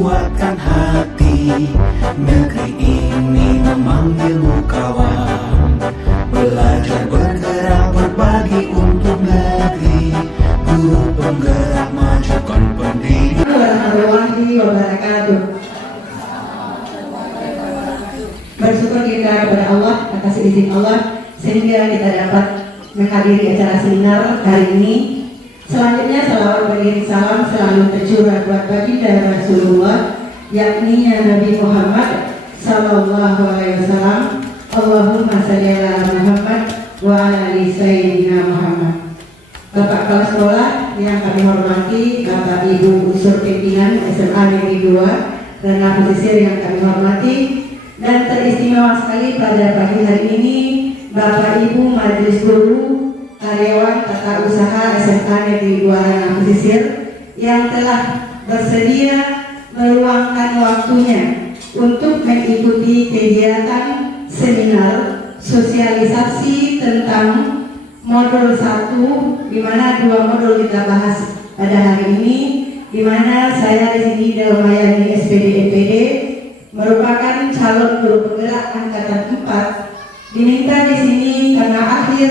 kuatkan hati. Negeri ini memanggilmu kawan, belajar bergerak berbagi untuk negeri. Guru penggerak majukan pendidikan. Warahmatullahi wabarakatuh. Bersyukur kita kepada Allah atas izin Allah sehingga kita dapat menghadiri acara seminar hari ini. Selanjutnya salawat beriring salam selalu tercurah buat baginda Rasulullah, yakni Nabi Muhammad sallallahu alaihi wasallam. Allahumma shalli ala Muhammad wa ala ali sayyidina Muhammad. Bapak Kepala Sekolah yang kami hormati, Bapak Ibu unsur pimpinan SMA Negeri 2 dan Pesisir yang kami hormati, dan teristimewa sekali pada pagi hari ini Bapak Ibu Majelis Guru, karyawan tata usaha SMA Negeri 2 dan Pesisir yang telah bersedia meluangkan waktunya untuk mengikuti kegiatan seminar sosialisasi tentang modul 1, di mana 2 modul kita bahas pada hari ini, di mana saya di sini Delmayani SPD MPD merupakan calon guru penggerak angkatan 4, diminta di sini karena akhir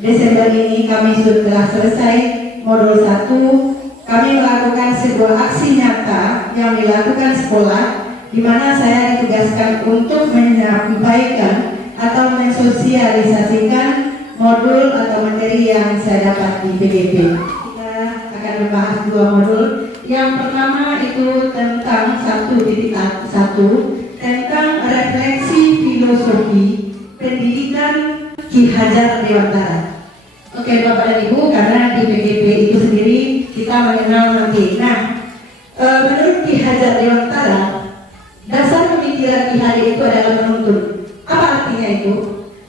Desember ini kami sudah selesai modul 1. Kami melakukan sebuah aksi nyata yang dilakukan sekolah, di mana saya ditugaskan untuk menyampaikan atau mensosialisasikan modul atau materi yang saya dapat di PGP. Kita akan membahas 2 modul. Yang pertama itu tentang 1.1 tentang refleksi filosofi pendidikan Ki Hajar Dewantara. Oke Bapak dan Ibu, karena di PGP itu sendiri kita mengenal nanti. Nah, menurut Ki Hajar Dewantara, dasar pemikiran Ki Hajar itu adalah menuntun. Apa artinya itu?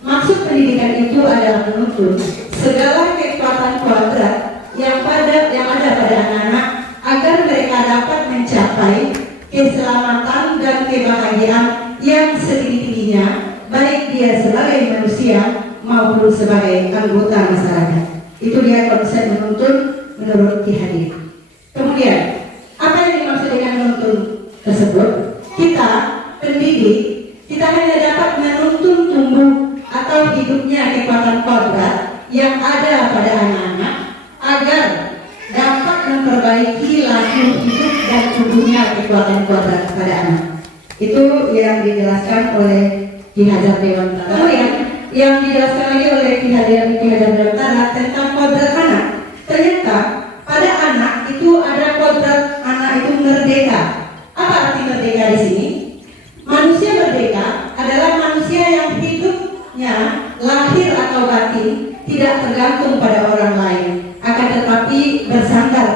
Maksud pendidikan itu adalah menuntun segala kekuatan kuadrat yang ada pada anak-anak agar mereka dapat mencapai keselamatan dan kebahagiaan yang setinggi-tingginya, baik dia sebagai manusia maupun sebagai anggota masyarakat. Itu dia konsep menuntun menurut Ki Hajar. Kemudian, apa yang dimaksud dengan menuntun tersebut? Kita pendidik, kita hanya dapat menuntun tumbuh atau hidupnya kekuatan kodrat yang ada pada anak-anak agar dapat memperbaiki laku hidup dan tumbuhnya kekuatan kodrat pada anak. Itu yang dijelaskan oleh Ki Hajar Dewantara. Kemudian yang dijelaskan lagi oleh Ki Hajar Dewantara tentang kodrat anak. Ternyata pada anak itu ada kodrat anak itu merdeka. Apa arti merdeka di sini? Manusia merdeka adalah manusia yang hidupnya lahir atau batin tidak tergantung pada orang lain, akan tetapi bersandar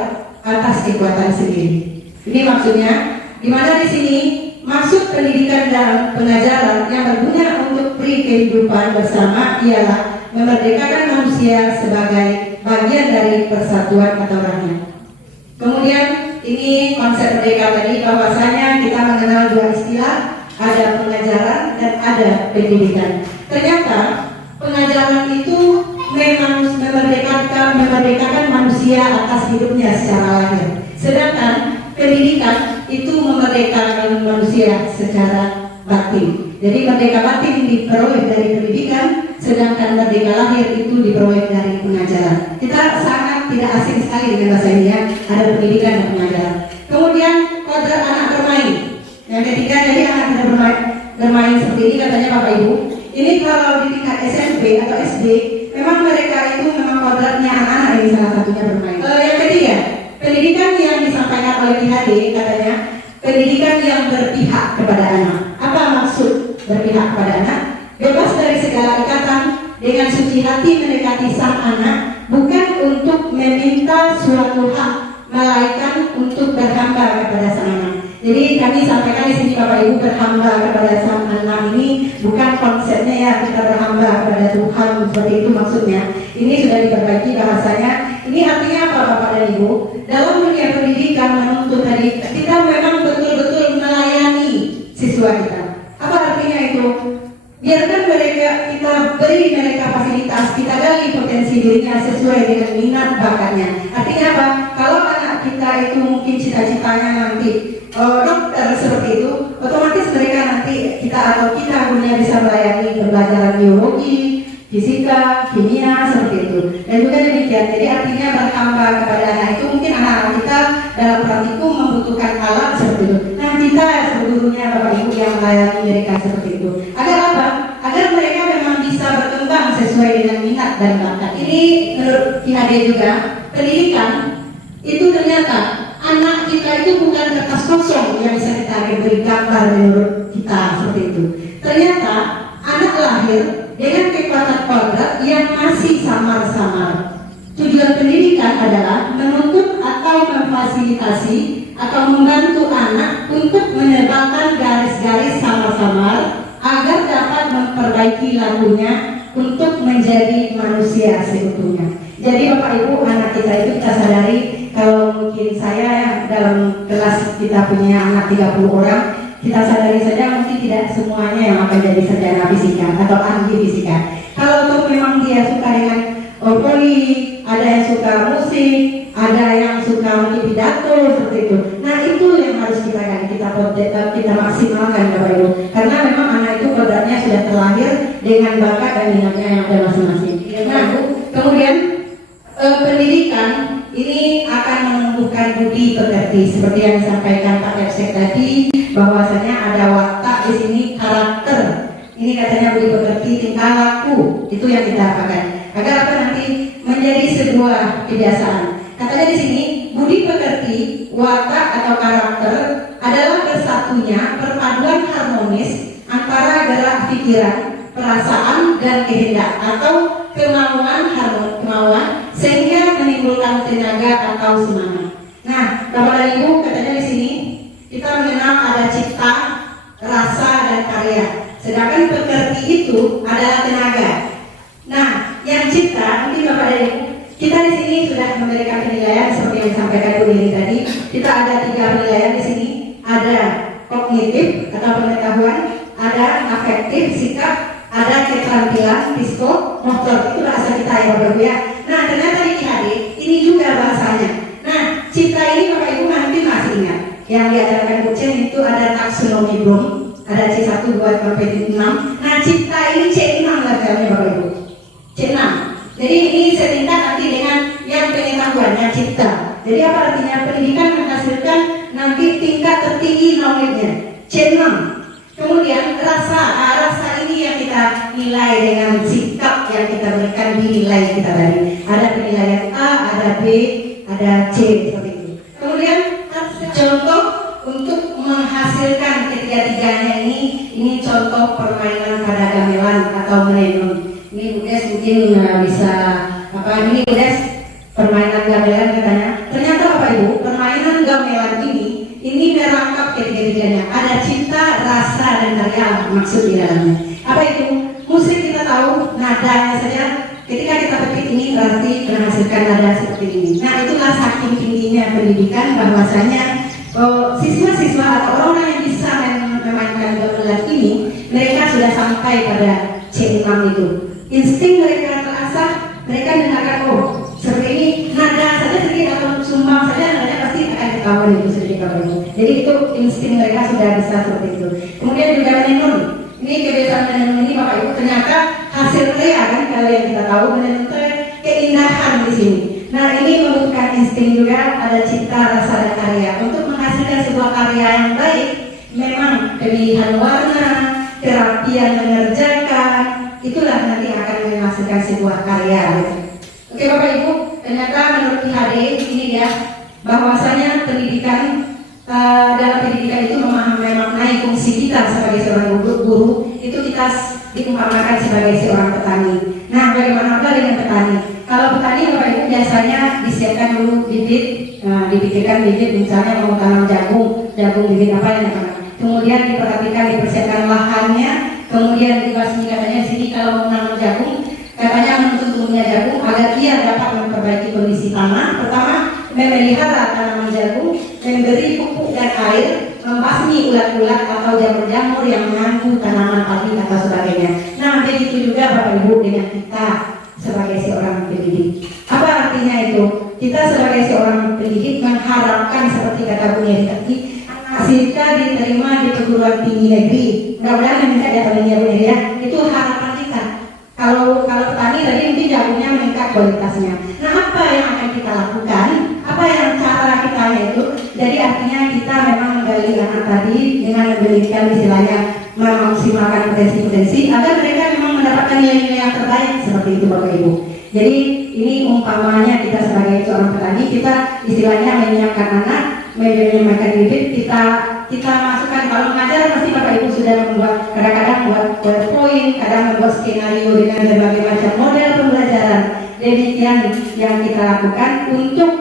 atas kekuatan sendiri. Ini maksudnya, di mana di sini maksud pendidikan dan pengajaran yang berguna untuk pri kehidupan bersama ialah memerdekakan manusia sebagai bagian dari persatuan atau rakyat. Kemudian ini konsep merdeka tadi, bahwasanya kita mengenal 2 istilah, ada pengajaran dan ada pendidikan. Ternyata pengajaran itu memang memerdekakan manusia atas hidupnya secara lahir, sedangkan pendidikan itu memerdekakan manusia secara batin. Jadi merdeka batin diperoleh dari pendidikan, sedangkan merdeka lahir itu diperoleh dari pengajaran. Kita sangat tidak asing sekali dengan bahasa ini ya, ada pendidikan dan pengajaran. Kemudian kodrat anak bermain. Yang ketiga, jadi anak tidak bermain seperti ini katanya Bapak Ibu. Ini kalau di tingkat SMP atau SD, memang mereka itu memang kodratnya anak-anak ini salah satunya bermain. Yang ketiga, pendidikan yang disampaikan oleh Ki Hajar katanya pendidikan yang berpihak kepada anak. Apa maksud berpihak kepada anak? Bebas dari segala ikatan, dengan suci hati mendekati sang anak, bukan untuk meminta suatu hak, melainkan untuk berhamba kepada sang anak. Jadi kami sampaikan di sini Bapak Ibu, berhamba kepada sang anak ini bukan konsepnya ya kita berhamba kepada Tuhan seperti itu maksudnya. Ini sudah diperbaiki bahasanya. Ini artinya apa Bapak dan Ibu? Dalam dunia pendidikan menuntut tadi kita memang betul-betul melayani siswa kita. Apa artinya itu? Biarkan mereka, kita beri mereka fasilitas, kita gali potensi dirinya sesuai dengan minat bakatnya. Artinya apa? Kalau anak kita itu mungkin cita-citanya nanti dokter seperti itu, otomatis mereka nanti kita gurunya bisa melayani pembelajaran biologi, fisika, kimia seperti itu. Dan juga demikian. Jadi artinya bertambah kepada anak itu, mungkin anak-anak kita dalam praktikum membutuhkan alat seperti itu. Nah kita sebagai gurunya Bapak Ibu yang melayani mereka seperti itu. Agar apa? Agar mereka memang bisa berkembang sesuai dengan minat dan bakat. Ini menurut PhD juga, pendidikan itu ternyata anak kita itu bukan kertas kosong yang bisa kita beri gambar menurut kita seperti itu. Ternyata anak lahir dengan kekuatan kodrat yang masih samar-samar. Tujuan pendidikan adalah menuntut atau memfasilitasi atau membantu anak untuk menebalkan garis-garis samar-samar agar dapat memperbaiki lakunya untuk menjadi manusia seutuhnya. Jadi Bapak Ibu, anak kita itu kita sadari, kalau mungkin saya dalam kelas kita punya anak 30 orang, kita sadari saja mungkin tidak semuanya yang akan jadi sarjana fisika atau ahli fisika. Kalau tuh memang dia suka dengan poli, ada yang suka musik, ada yang suka mungkin pidato seperti itu. Nah itu yang harus kita maksimalkan Bapak Ibu, karena memang anak itu kodratnya sudah terlahir dengan bakat dan minatnya yang ada masing-masing. Nah kemudian pendidikan ini akan menumbuhkan budi pekerti seperti yang disampaikan Pak Epsek tadi, bahwasanya ada watak di sini, karakter. Ini katanya budi pekerti, tingkah laku, itu yang kita apakan. Agar apa nanti menjadi sebuah kebiasaan. Katanya di sini budi pekerti, watak atau karakter adalah bersatunya perpaduan harmonis antara gerak pikiran, perasaan dan kehendak atau kemauan sehingga menimbulkan tenaga atau semangat. Nah, Bapak dan Ibu, katanya di sini kita mengenal ada cipta, rasa dan karya. Sedangkan pekerti itu adalah tenaga. Nah, yang cipta, mungkin Bapak dan Ibu, kita di sini sudah memberikan penilaian seperti yang disampaikan Bu Lili tadi. Kita ada 3 penilaian di sini. Ada kognitif atau pengetahuan, ada afektif, sikap, ada keterampilan, psikomotor, itu bahasa kita ya Bapak Ibu ya. Nah ternyata di PhD ini juga bahasanya. Nah cipta ini Bapak Ibu nanti masih ingat yang diajarkan Bu Chen itu ada taksonomi Bloom, ada C1, 2, sampai 6. Nah cipta ini C6 levelnya Bapak Ibu, C6. Jadi ini setingkat nanti dengan yang pengetahuan, yang cipta. Jadi apa artinya? Pendidikan menghasilkan nanti tingkat tertinggi knowledge-nya, C6. Kemudian rasa ini yang kita nilai dengan sikap yang kita berikan di nilai kita tadi. Ada penilaian A, ada B, ada C seperti itu. Kemudian contoh untuk menghasilkan ketiga-tiganya ini contoh permainan pada gamelan atau menenun. Ini Bu Des mungkin bisa ini Bu Des permainan gamelan katanya. Ternyata Bapak Ibu, permainan gamelan ini merangkap ketiga-tiganya. Ada cinta, rasa, dan karya maksud di dalamnya. Apa itu? Musik kita tahu nadanya saja. Ketika kita petik ini berarti menghasilkan nada seperti ini. Nah itulah saking tingginya pendidikan bahwasanya siswa-siswa atau orang-orang yang bisa memainkan gamelan ini, mereka sudah sampai pada C6 itu. Insting mereka terasah, mereka mendengarkan seperti ini, nada saja sedikit atau sumbang saja nadanya pasti akan ketahuan itu sedikit Bapak Ibu. Jadi itu insting mereka sudah bisa seperti itu. Kemudian juga menenun. Ini kebiasaan menenun ini Bapak Ibu ternyata hasil rea kan, kalau yang kita tahu menenun keindahan di sini. Nah ini membutuhkan insting juga, ada cipta, rasa dan karya. Untuk menghasilkan sebuah karya yang baik, memang pemilihan warna, kerapian mengerjakan, itulah nanti akan menghasilkan sebuah karya. Oke Bapak Ibu, ternyata menurut PhD ini dia bahwasanya pendidikan dalam pendidikan itu memaknai fungsi kita sebagai seorang guru itu kita diumpamakan sebagai seorang petani. Nah bagaimana pula dengan petani? Kalau petani Bapak Ibu biasanya disiapkan dulu bibit, dipikirkan bibit misalnya mau tanam jagung bibit apa yang akan. Kemudian diperhatikan, dipersiapkan lahannya, kemudian dibasmi katanya di sini kalau mau menanam jagung. Katanya menuntut tumbuhnya jagung agar ia dapat memperbaiki kondisi tanah. Pertama, memelihara tanaman jagung, memberi pupuk dan air, membasmi ulat-ulat atau jamur-jamur yang mengganggu tanaman padi atau sebagainya. Nah, begitu juga Bapak Ibu dengan kita sebagai seorang pendidik. Apa artinya itu? Kita sebagai seorang pendidik mengharapkan seperti kata Bu Yeni tadi, Masihkah diterima di perguruan tinggi negeri? Mudah-mudahan meningkat ya tahunnya Bu ya. Itu harapan kita. Kalau petani tadi mungkin jauhnya meningkat kualitasnya. Nah, apa yang akan kita lakukan? Apa yang cara kita itu? Jadi artinya kita memang menggali anak tadi dengan memberikan istilahnya memaksimalkan potensi-potensi agar mereka memang mendapatkan nilai-nilai yang terbaik seperti itu Bapak Ibu. Jadi ini umpamanya kita sebagai seorang petani, kita istilahnya menyiapkan anak, menyiapkan bibit, kita masukkan. Kalau mengajar pasti Bapak Ibu sudah membuat, kadang-kadang buat PowerPoint, kadang membuat skenario dengan berbagai macam model pembelajaran. Demikian yang kita lakukan untuk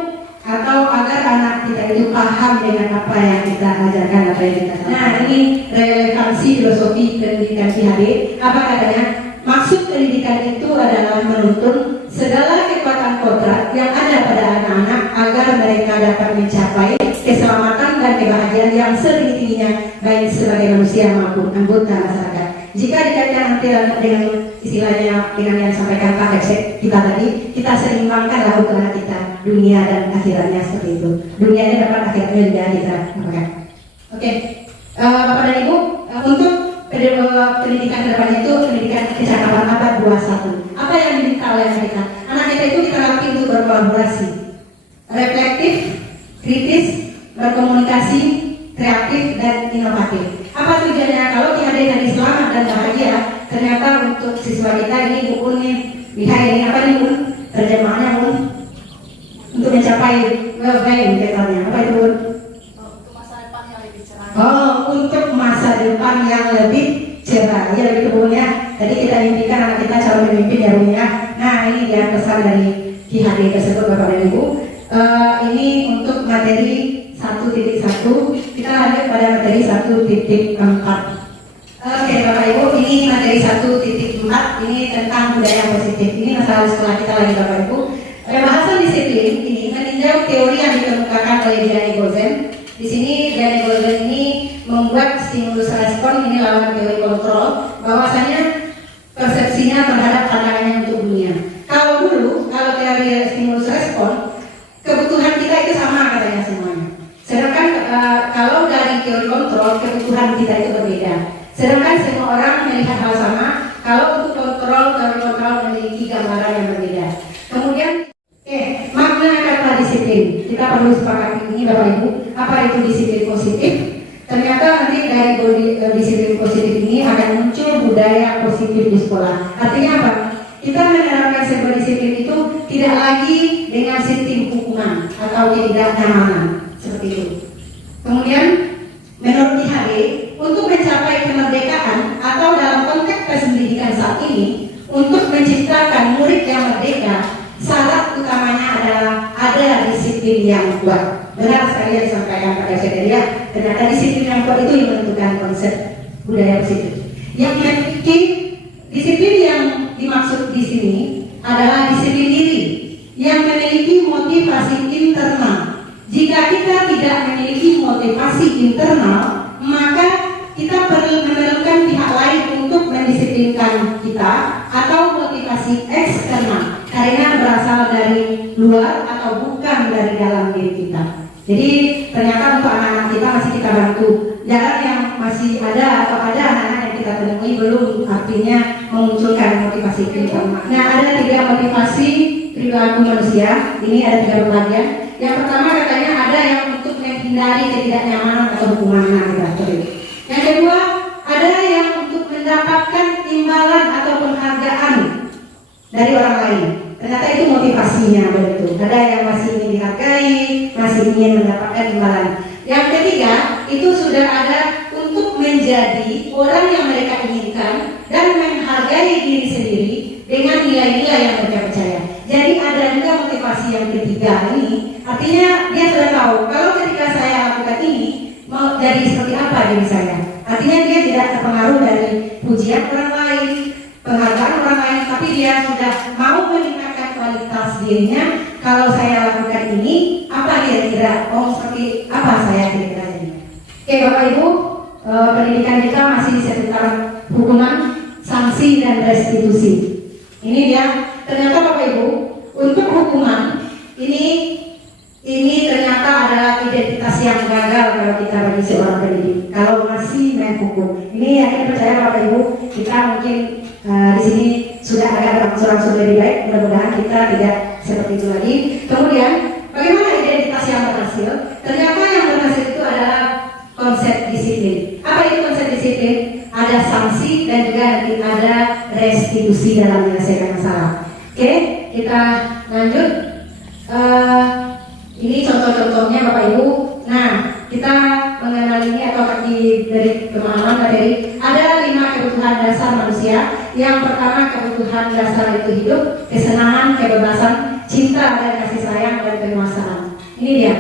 atau agar anak kita itu paham dengan apa yang kita ajarkan, apa yang kita. Nah, ini relevansi filosofi pendidikan PhD. Apa katanya? Maksud pendidikan itu adalah menuntun segala kekuatan kodrat yang ada pada anak-anak agar mereka dapat mencapai keselamatan dan kebahagiaan yang setinggi-tingginya baik sebagai manusia maupun anggota masyarakat. Jika dikaitkan nanti dengan istilahnya dengan yang disampaikan Pak Eksek kita tadi, kita seimbangkanlah hubungan kita dunia dan akhiratnya seperti itu. Dunianya dapat, akhiratnya juga kita dapatkan. Oke, Bapak dan Ibu, untuk pendidikan kedepannya itu pendidikan kecakapan abad 21. Apa yang diminta oleh kita? Anak kita itu kita latih untuk berkolaborasi, reflektif, kritis, berkomunikasi, kreatif dan inovatif. Apa tujuannya? Kalau PhD tadi selamat dan bahagia, ternyata untuk siswa kita ini buku nih, lihat ini apa nih Bun? Terjemahannya Bun? Untuk mencapai well-being katanya. Apa itu Bun? Untuk masa depan yang lebih cerah. Ya begitu Bun ya. Tadi kita impikan anak kita calon pemimpin ya Bun ya. Nah ini dia pesan dari PhD tersebut Bapak dan Ibu. Ini untuk materi 1.1, kita lanjut pada materi 1.4. Oke Bapak Ibu, ini materi 1.4, ini tentang budaya positif. Ini masalah sekolah kita lagi Bapak Ibu. Pembahasan disiplin ini meninjau teori yang dikemukakan oleh Gianni Gozen. Di sini Gianni Gozen ini membuat stimulus respon, ini lawan teori kontrol, bahwasanya persepsinya terhadap tantangannya untuk dunia. Kalau teori stimulus respon, kebutuhan kita itu sama katanya semuanya. Sedangkan kalau dari teori kontrol, kebutuhan kita itu berbeda. Sedangkan semua orang melihat hal sama. Kalau untuk kontrol, teori kontrol memiliki gambaran yang berbeda. Kemudian, makna kata disiplin. Kita perlu sepakati ini Bapak Ibu. Apa itu disiplin positif? Ternyata nanti dari disiplin positif ini akan muncul budaya positif di sekolah. Artinya apa? Kita menerapkan sebuah disiplin itu tidak lagi dengan sistem hukuman atau ketidaknyamanan seperti itu. Kemudian menurut IHD, untuk mencapai kemerdekaan atau dalam konteks pendidikan saat ini, untuk menciptakan murid yang merdeka, syarat utamanya adalah ada disiplin yang kuat. Benar sekali yang disampaikan Pak Yosef ya, ternyata disiplin yang kuat itu yang menentukan konsep budaya positif. Yang memiliki disiplin yang dimaksud di sini adalah disiplin diri yang memiliki motivasi internal. Jika kita tidak memiliki motivasi internal, maka kita perlu memerlukan pihak lain untuk mendisiplinkan kita atau motivasi eksternal karena berasal dari luar atau bukan dari dalam diri kita. Jadi ternyata untuk anak-anak kita masih kita bantu. Jalan yang masih ada atau ada anak-anak yang kita temui belum artinya memunculkan motivasi internal. Nah, ada 3 motivasi perilaku manusia. Ini ada 3 pembagian. Yang pertama katanya ada yang untuk menghindari ketidaknyamanan atau hukuman anak kita. Yang kedua ada yang untuk mendapatkan imbalan atau penghargaan dari orang lain. Ternyata itu motivasinya begitu. Ada yang masih ingin dihargai, masih ingin mendapatkan imbalan. Yang ketiga itu sudah ada untuk menjadi orang yang mereka inginkan dan menghargai diri sendiri dengan nilai-nilai yang mereka percaya. Jadi ada juga motivasi yang ketiga ini. Artinya dia sudah tahu kalau ketika saya lakukan ini mau jadi seperti apa diri saya. Artinya dia tidak terpengaruh dari pujian orang lain, penghargaan orang lain, tapi dia sudah mau meningkatkan kualitas dirinya. Kalau saya lakukan ini, apa kira-kira? Seperti apa saya kira-kira ini? Oke Bapak Ibu, pendidikan kita masih seputar hukuman, sanksi dan restitusi. Ini dia. Ternyata Bapak Ibu, untuk hukuman ini ini ternyata adalah identitas yang gagal kalau kita bagi seorang pendidik. Kalau masih main hukum, ini yakin percaya Bapak Ibu, kita mungkin di sini sudah ada berangsur-angsur lebih baik. Mudah-mudahan kita tidak seperti itu lagi. Kemudian, bagaimana identitas yang berhasil? Ternyata yang berhasil itu adalah konsep disiplin. Apa itu konsep disiplin? Ada sanksi dan juga nanti ada restitusi dalam menyelesaikan masalah. Oke, kita lanjut. Ini contoh-contohnya Bapak Ibu. Nah, kita mengenal ini atau dari pemahaman materi. Ada 5 kebutuhan dasar manusia. Yang pertama kebutuhan dasar itu hidup, kesenangan, kebebasan, cinta dan kasih sayang dan penguasaan. Ini dia.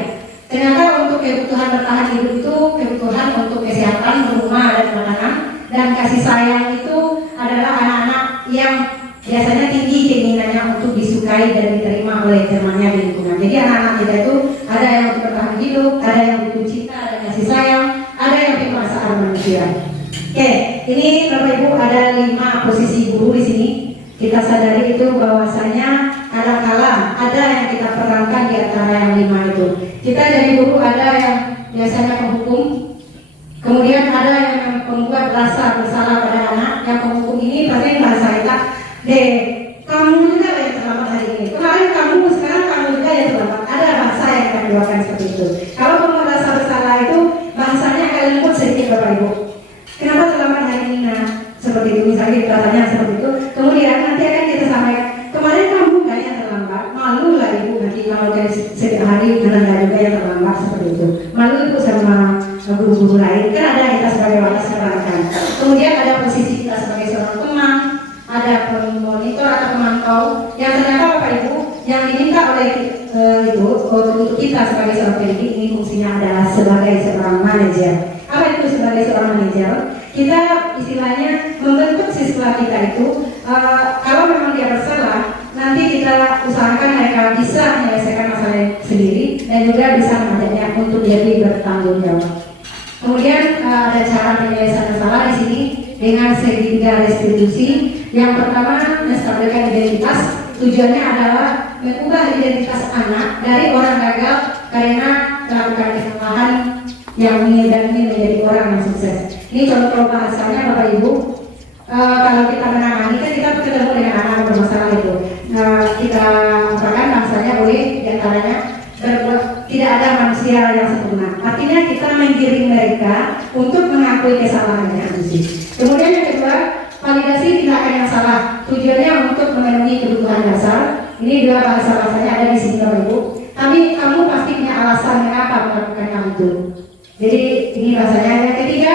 Ternyata untuk kebutuhan bertahan hidup itu kebutuhan untuk kesehatan, rumah dan makanan, dan kasih sayang itu adalah anak-anak yang biasanya tinggi keinginannya untuk disukai dan diterima oleh temannya di lingkungan. Jadi anak-anak kita itu ada yang untuk bertahan hidup, ada yang butuh cinta dan kasih sayang, ada yang penguasaan manusia. Oke, ini Bapak Ibu ada 5 posisi guru di sini. Kita sadari itu bahwasanya kadang-kala ada yang kita perankan di antara yang 5 itu. Kita jadi guru ada yang biasanya penghukum, kemudian ada yang membuat rasa bersalah pada anak. Yang penghukum ini pasti bahasa kita, kamu juga yang terlambat hari ini. Kemarin kamu, sekarang kamu juga yang terlambat. Ada bahasa yang akan dilakukan seperti itu. Kalau membuat rasa bersalah itu bahasanya akan lembut sedikit Bapak Ibu. Kenapa terlambat hari ini? Nah, seperti itu misalnya katanya seperti itu. Kemudian nanti akan kita sampaikan, kemarin kamu nggak yang terlambat, malu lah ibu nanti kalau dari setiap hari karena nggak juga yang terlambat seperti itu. Malu ibu sama guru-guru lain. Kan ada kita sebagai waras kan. Kemudian ada posisi kita sebagai seorang teman, ada monitor atau pemantau yang ternyata Bapak Ibu yang diminta oleh ibu untuk kita sebagai seorang pendidik ini fungsinya adalah sebagai seorang manajer. Apa itu sebagai seorang manajer? Kita istilahnya membentuk siswa kita itu kalau memang dia bersalah, nanti kita usahakan mereka bisa menyelesaikan masalah sendiri dan juga bisa mengajaknya untuk jadi bertanggung jawab. Kemudian ada cara penyelesaian masalah di sini dengan segitiga restitusi. Yang pertama, menstabilkan identitas. Tujuannya adalah mengubah identitas anak dari orang gagal karena melakukan kesalahan yang dan ini menjadi orang yang sukses. Ini contoh bahasanya Bapak Ibu. Kalau kita menangani kan kita ketemu dengan anak bermasalah itu. Kita katakan bahasanya boleh diantaranya tidak ada manusia yang sempurna. Artinya kita menggiring mereka untuk mengakui kesalahannya. Kemudian yang kedua, validasi tindakan yang salah. Tujuannya untuk memenuhi kebutuhan dasar. Ini dua bahasa-bahasanya ada di sini Bapak Ibu. Tapi kamu pasti punya alasan mengapa melakukan hal itu. Jadi ini bahasanya. Yang ketiga,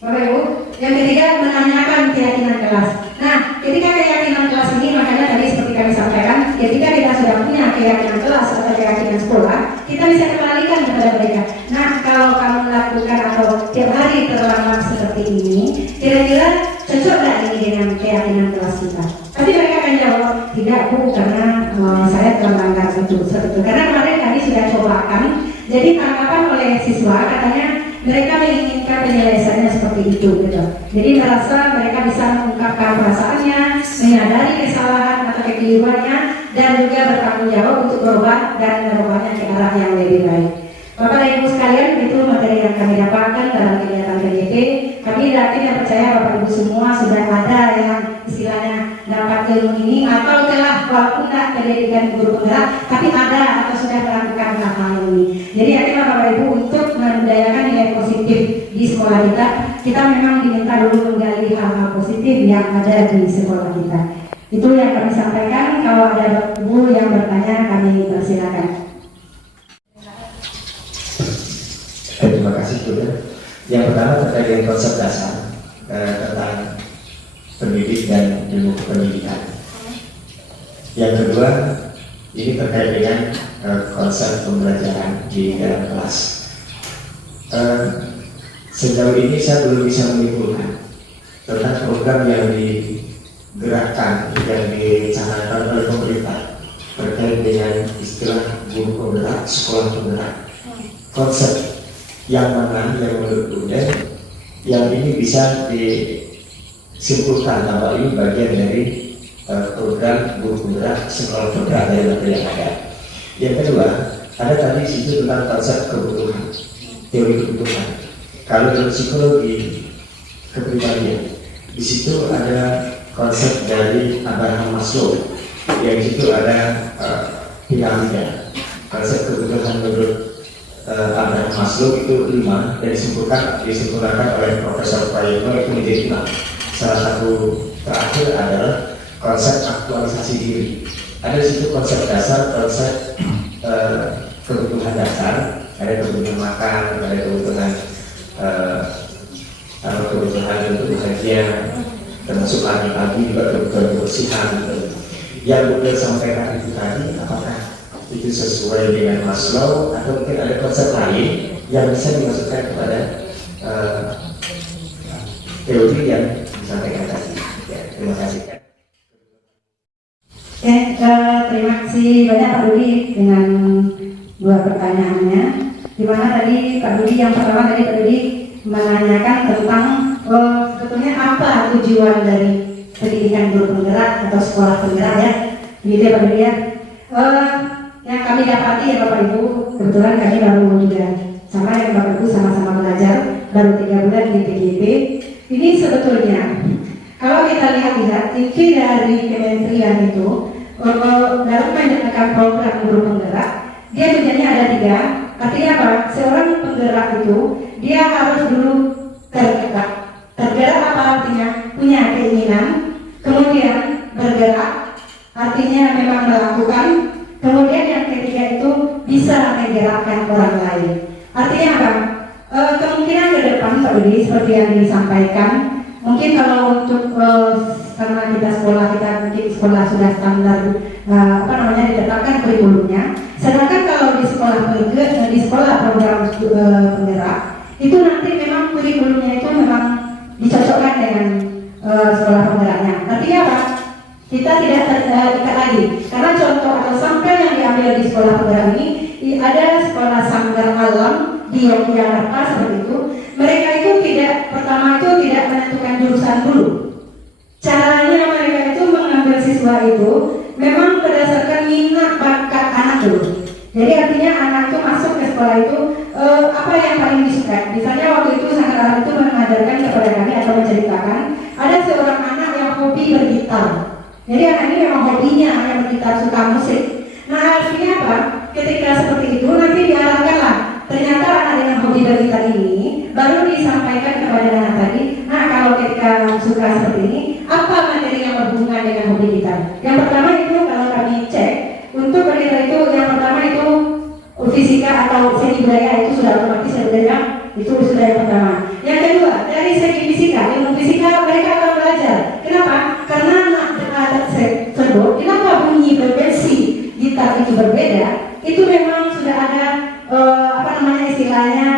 Bapak Ibu, yang ketiga menanyakan keyakinan kelas. Nah, ketika keyakinan kelas ini makanya tadi seperti kami sampaikan, ketika kita sudah punya keyakinan kelas atau keyakinan sekolah, kita bisa kembalikan kepada mereka. Nah, kalau kamu melakukan atau tiap hari terlambat seperti ini, kira-kira cocok nggak ini dengan keyakinan kelas kita? Tapi mereka akan jawab, tidak Bu, karena saya telah melanggar itu. Karena kemarin kami sudah cobakan. Jadi tanggapan oleh siswa katanya mereka menginginkan penyelesaiannya seperti itu, gitu. Jadi merasa mereka bisa mengungkapkan perasaannya, menyadari kesalahan atau kekeliruannya, dan juga bertanggung jawab untuk berubah dan merubahnya ke arah yang lebih baik. Bapak dan Ibu sekalian, itu materi yang kami dapatkan dalam kegiatan PJP. Kami yakin dan percaya Bapak Ibu semua sudah ada yang istilahnya dapat ilmu ini atau telah walaupun tidak pendidikan guru penggerak, tapi ada atau sudah melakukan hal-hal ini. Jadi yakinlah Bapak Ibu untuk membudayakan nilai positif di sekolah kita. Kita memang diminta dulu menggali hal-hal positif yang ada di sekolah kita. Itu yang kami sampaikan. Kalau ada Bapak Ibu yang bertanya, kami persilakan. Terima kasih juga. Yang pertama terkait dengan konsep dasar tentang pendidik dan ilmu pendidikan. Yang kedua, ini terkait dengan konsep pembelajaran di dalam kelas. Sejauh ini saya belum bisa menyimpulkan tentang program yang digerakkan, yang dicanangkan oleh pemerintah terkait dengan istilah guru penggerak, sekolah penggerak. Konsep yang mana yang menurut Bunda yang ini bisa disimpulkan bahwa ini bagian dari program guru penggerak sekolah penggerak dari yang ada. Yang kedua, ada tadi di situ tentang konsep kebutuhan, teori kebutuhan. Kalau dalam psikologi kepribadian, di situ ada konsep dari Abraham Maslow, yang di situ ada piramida. Konsep kebutuhan menurut Abraham Maslow itu 5 dan disempurnakan oleh Profesor Prayono itu menjadi 6. Salah satu terakhir adalah konsep aktualisasi diri. Ada di situ konsep dasar, konsep kebutuhan dasar, ada kebutuhan makan, ada kebutuhan untuk bahagia, termasuk pagi-pagi juga kebutuhan kebersihan. Yang Beliau sampaikan itu tadi, apakah itu sesuai dengan Maslow atau mungkin ada konsep lain yang bisa dimasukkan kepada teori yang disampaikan tadi? Ya, terima kasih. Terima kasih banyak Pak Budi dengan 2 pertanyaannya. Dimana tadi Pak Budi yang pertama tadi Pak Budi menanyakan tentang sebetulnya apa tujuan dari pendidikan guru penggerak atau sekolah penggerak ya, gitu ya Pak Budi ya. Yang kami dapati ya Bapak Ibu, kebetulan kami baru juga sama yang Bapak Ibu sama-sama belajar baru 3 bulan di PGP. Ini sebetulnya kalau kita lihat inti dari kementerian itu dalam menjalankan program guru penggerak, dia tujuannya ada 3. Artinya apa? Seorang penggerak itu dia harus dulu tergerak. Tergerak apa artinya? Punya keinginan, kemudian bergerak, artinya memang melakukan. Kemudian yang ketiga itu bisa menggerakkan orang lain. Artinya apa? Kemungkinan ke depan Pak Budi seperti yang disampaikan, mungkin kalau untuk karena kita mungkin sekolah sudah standar ditetapkan kurikulumnya. Sedangkan kalau di sekolah program penggerak itu nanti memang kurikulumnya itu memang dicocokkan dengan sekolah penggeraknya. Artinya apa? Kita tidak terikat lagi, karena contoh atau sampel yang diambil di sekolah penggerak ini ada sekolah Sanggar Alam di Yogyakarta seperti itu. Mereka itu pertama itu tidak menentukan jurusan dulu. Caranya mereka itu mengambil siswa itu memang berdasarkan minat bakat anak dulu. Jadi artinya anak itu masuk ke sekolah itu apa yang paling disukai. Misalnya waktu itu Sanggar Alam itu mengajarkan kepada kami atau menceritakan ada seorang anak yang hobi bergitar. Jadi anak ini memang hobinya hanya bergitar, suka musik. Nah artinya apa? Ketika seperti itu nanti diarahkanlah. Ternyata anak dengan hobi bergitar ini baru disampaikan kepada anak tadi. Nah kalau ketika suka seperti ini, apa materi yang berhubungan dengan hobi gitar? Yang pertama itu kalau kami cek untuk bergitar itu yang pertama itu fisika atau seni budaya itu sudah otomatis sebenarnya itu sudah yang pertama. Yang kedua dari segi fisika, ilmu fisika mereka akan belajar. Kenapa? Karena tersebut, kenapa bunyi berbesi gitar itu berbeda? Itu memang sudah ada istilahnya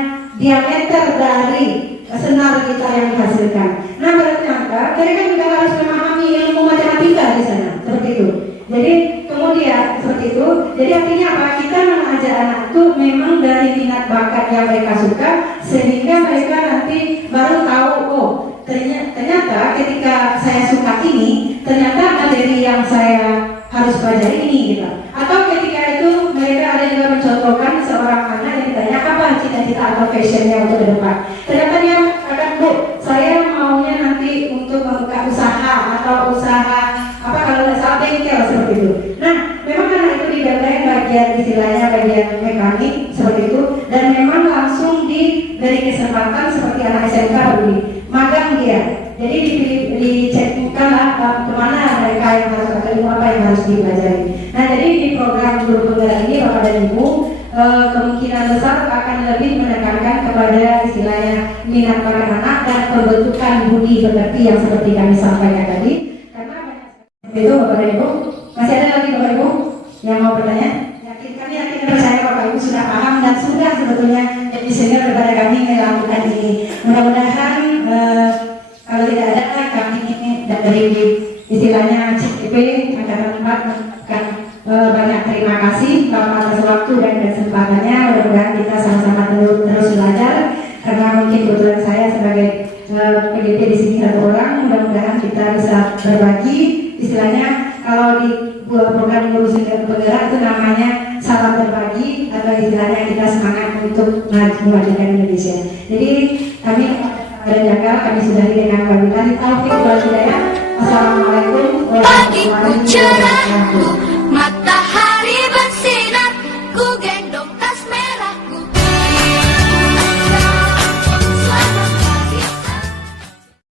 diameter dari senar gitar yang dihasilkan. Nah berarti mereka juga harus memahami ilmu matematika di sana, seperti itu. Jadi kemudian seperti itu. Jadi artinya apa? Kita mengajak anak itu memang dari minat bakat yang mereka suka, sehingga mereka nanti baru tahu ternyata ketika saya suka ini, ternyata materi yang saya harus pelajari ini gitu. Atau ketika itu mereka ada juga mencontohkan seorang anak yang ditanya apa cita-cita atau passionnya untuk ke depan. Ternyata dia akan saya maunya nanti untuk membuka usaha atau usaha kalau tidak salah bengkel seperti itu. Nah memang anak itu digadai bagian istilahnya bagian mekanik seperti itu, dan memang langsung dari kesempatan seperti anak SMK dulu magang dia. Jadi dicekkan kemana mereka yang harus atau ilmu apa yang harus dipelajari. Nah jadi di program guru penggerak ini Bapak dan Ibu kemungkinan besar akan lebih menekankan kepada istilahnya minat bakat anak dan pembentukan budi pekerti yang seperti kami sampaikan tadi. Karena banyak itu Bapak dan Ibu. Masih ada lagi Bapak Ibu yang mau bertanya? Kami percaya Bapak Ibu sudah paham dan sudah sebetulnya jadi senior kepada kami melakukan ini. Mudah-mudahan kalau tidak ada kami dari istilahnya CTP Angkatan 4 mengucapkan banyak terima kasih atas waktu dan kesempatannya. Mudah-mudahan kita sama-sama terus belajar, karena mungkin kebetulan saya sebagai PGP di sini 1 orang. Mudah-mudahan kita bisa berbagi istilahnya kalau di program guru penggerak itu namanya salam berbagi atau istilahnya kita semangat untuk memajukan Indonesia. Jadi kami dan jaga kami sudahi dengan wabillahi taufiq wal hidayah. Assalamualaikum warahmatullahi wabarakatuh.